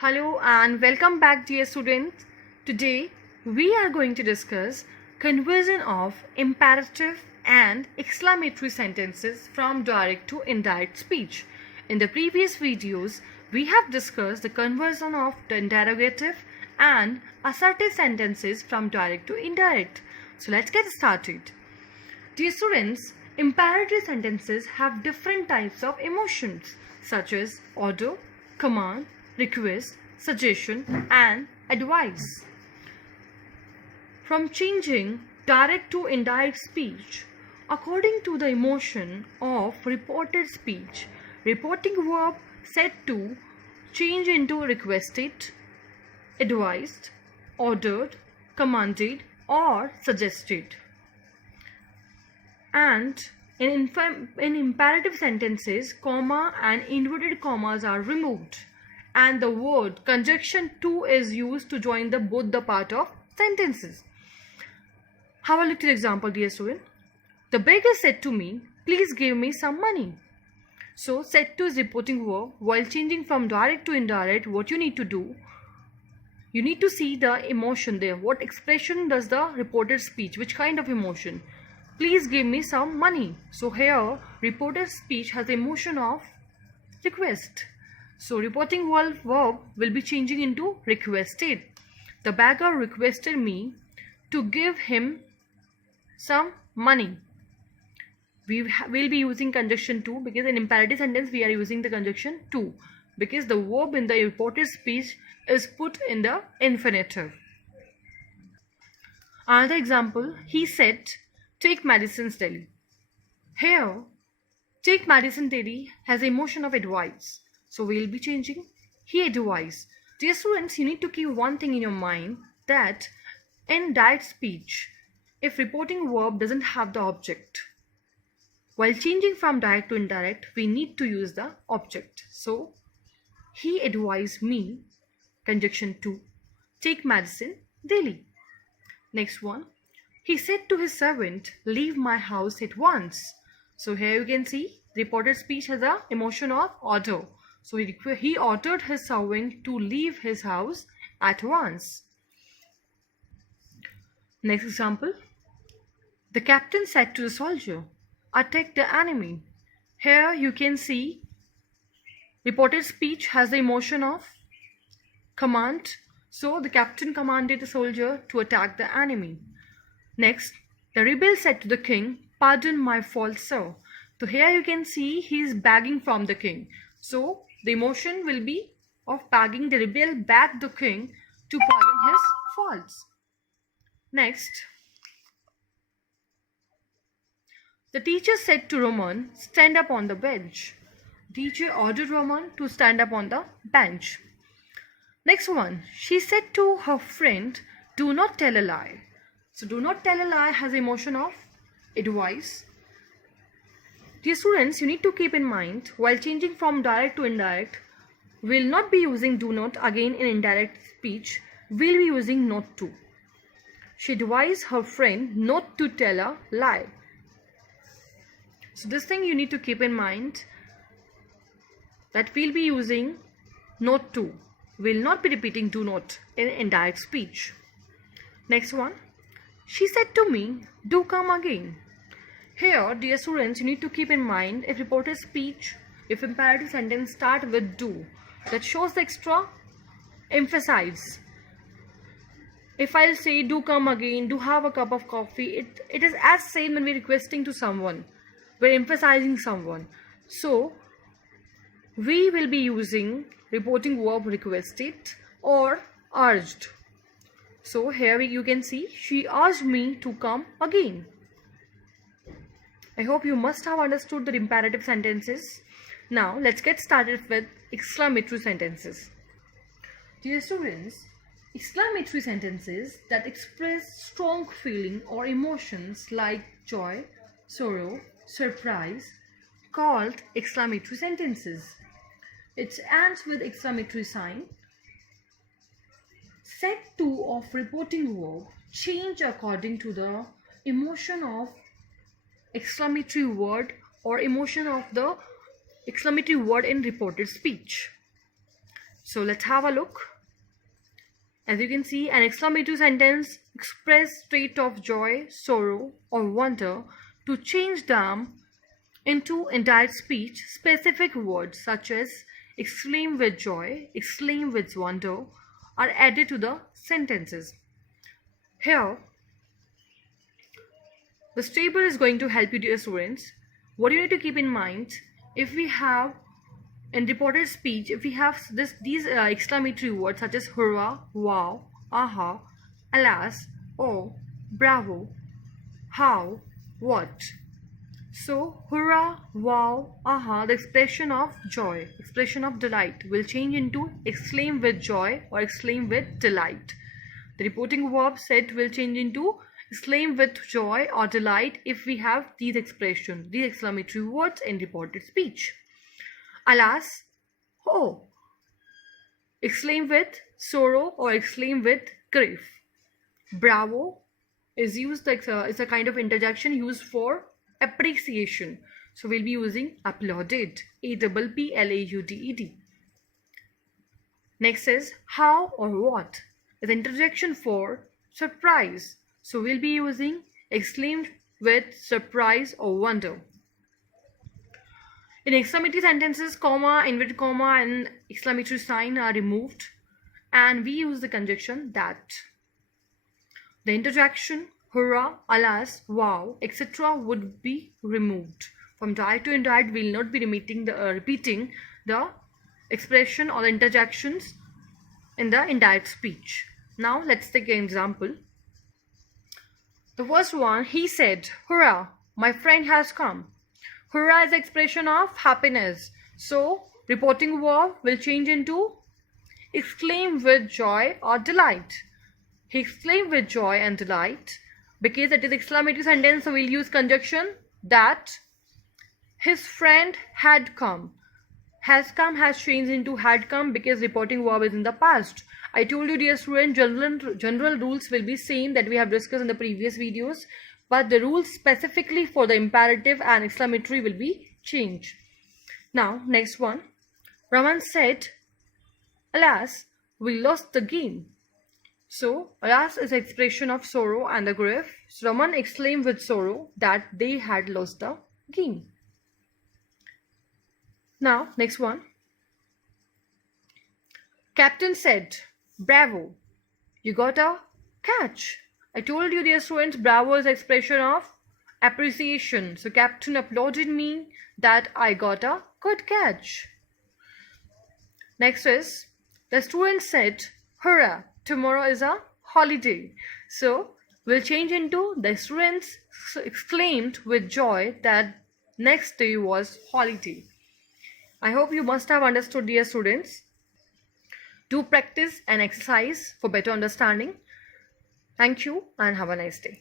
Hello and welcome back, dear students. Today we are going to discuss conversion of imperative and exclamatory sentences from direct to indirect speech. In the previous videos, we have discussed the conversion of the interrogative and assertive sentences from direct to indirect. So let's get started. Dear students, imperative sentences have different types of emotions such as order, command, request, suggestion, and advice. From changing direct to indirect speech, according to the emotion of reported speech, reporting verb said to change into requested, advised, ordered, commanded, or suggested. And in imperative sentences, comma and inverted commas are removed, and the word conjunction to is used to join both the part of sentences. Have a look at the example, dear student. The beggar said to me, "Please give me some money." So said to is reporting verb. While changing from direct to indirect, what you need to do, you need to see the emotion there. What expression does the reported speech? Which kind of emotion? Please give me some money. So here, reported speech has the emotion of request. So reporting verb will be changing into requested. The beggar requested me to give him some money. We will be using conjunction to, because in imperative sentence we are using the conjunction to, because the verb in the reported speech is put in the infinitive. Another example, he said, "Take medicines daily." Here, take medicine daily has the emotion of advice. So we will be changing he advised. Dear students, you need to keep one thing in your mind, that in direct speech, if reporting verb doesn't have the object, while changing from direct to indirect, we need to use the object. So he advised me, conjunction to, take medicine daily. Next one, he said to his servant, "Leave my house at once." So here you can see reported speech has the emotion of order. So he ordered his servant to leave his house at once. Next example, the captain said to the soldier, "Attack the enemy." Here you can see reported speech has the emotion of command. So the captain commanded the soldier to attack the enemy. Next, the rebel said to the king, "Pardon my fault, sir." So here you can see he is begging from the king. So the emotion will be of begging. The rebel begged the king to pardon his faults. Next, the teacher said to Roman, "Stand up on the bench." Teacher ordered Roman to stand up on the bench. Next one, she said to her friend, "Do not tell a lie." So do not tell a lie has emotion of advice. Dear students, you need to keep in mind, while changing from direct to indirect, we will not be using do not. Again, in indirect speech, we will be using not to. She advised her friend not to tell a lie. So this thing you need to keep in mind, that we'll be using not to. We'll not be repeating do not in indirect speech. Next one, she said to me, "Do come again." Here, dear students, you need to keep in mind, if reported speech, if imperative sentence start with do, that shows the extra emphasis. If I'll say "do come again," "do have a cup of coffee," it is as same when we're requesting to someone. We're emphasizing someone. So we will be using reporting verb requested or urged. So here you can see, she urged me to come again. I hope you must have understood the imperative sentences. Now let's get started with exclamatory sentences. Dear students, exclamatory sentences that express strong feeling or emotions like joy, sorrow, surprise, called exclamatory sentences. It ends with exclamatory sign. Set to of reporting verb change according to the emotion of exclamatory word or emotion of the exclamatory word in reported speech. So let's have a look. As you can see, an exclamatory sentence express state of joy, sorrow, or wonder. To change them into indirect speech, specific words such as exclaim with joy, exclaim with wonder are added to the sentences. Here, this table is going to help you, dear students. What you need to keep in mind, if we have in reported speech, if we have these exclamatory words such as hurrah, wow, aha, alas, oh, bravo, how, what. So hurrah, wow, aha, the expression of joy, expression of delight will change into exclaim with joy or exclaim with delight. The reporting verb said will change into exclaim with joy or delight if we have these expressions, these exclamatory words in reported speech. Alas, oh, exclaim with sorrow or exclaim with grief. Bravo is used, it's a kind of interjection used for appreciation. So we'll be using applauded, APPLAUDED. Next is how or what is interjection for surprise. So we'll be using exclaimed with surprise or wonder. In exclamatory sentences, comma, inverted comma, and exclamatory sign are removed, and we use the conjunction that. The interjection hurrah, alas, wow, etc. would be removed. From direct to indirect, we will not be repeating the expression or the interjections in the indirect speech. Now let's take an example. The first one, he said, hurrah, my friend has come. Hurrah is the expression of happiness. So reporting verb will change into exclaim with joy or delight. He exclaimed with joy and delight. Because it is exclamatory sentence, so we'll use conjunction that. His friend had come. Has come has changed into had come because reporting verb is in the past. I told you, dear student, general rules will be same that we have discussed in the previous videos, but the rules specifically for the imperative and exclamatory will be changed. Now, next one. Raman said, alas, we lost the game. So, alas is an expression of sorrow and the grief. So, Raman exclaimed with sorrow that they had lost the game. Now, next one. Captain said, bravo, you got a catch. I told you, dear students, bravo is an expression of appreciation. So, Captain applauded me that I got a good catch. Next is, the student said, hurrah, tomorrow is a holiday. So, we'll change into the students exclaimed with joy that next day was holiday. I hope you must have understood, dear students. Do practice and exercise for better understanding. Thank you and have a nice day.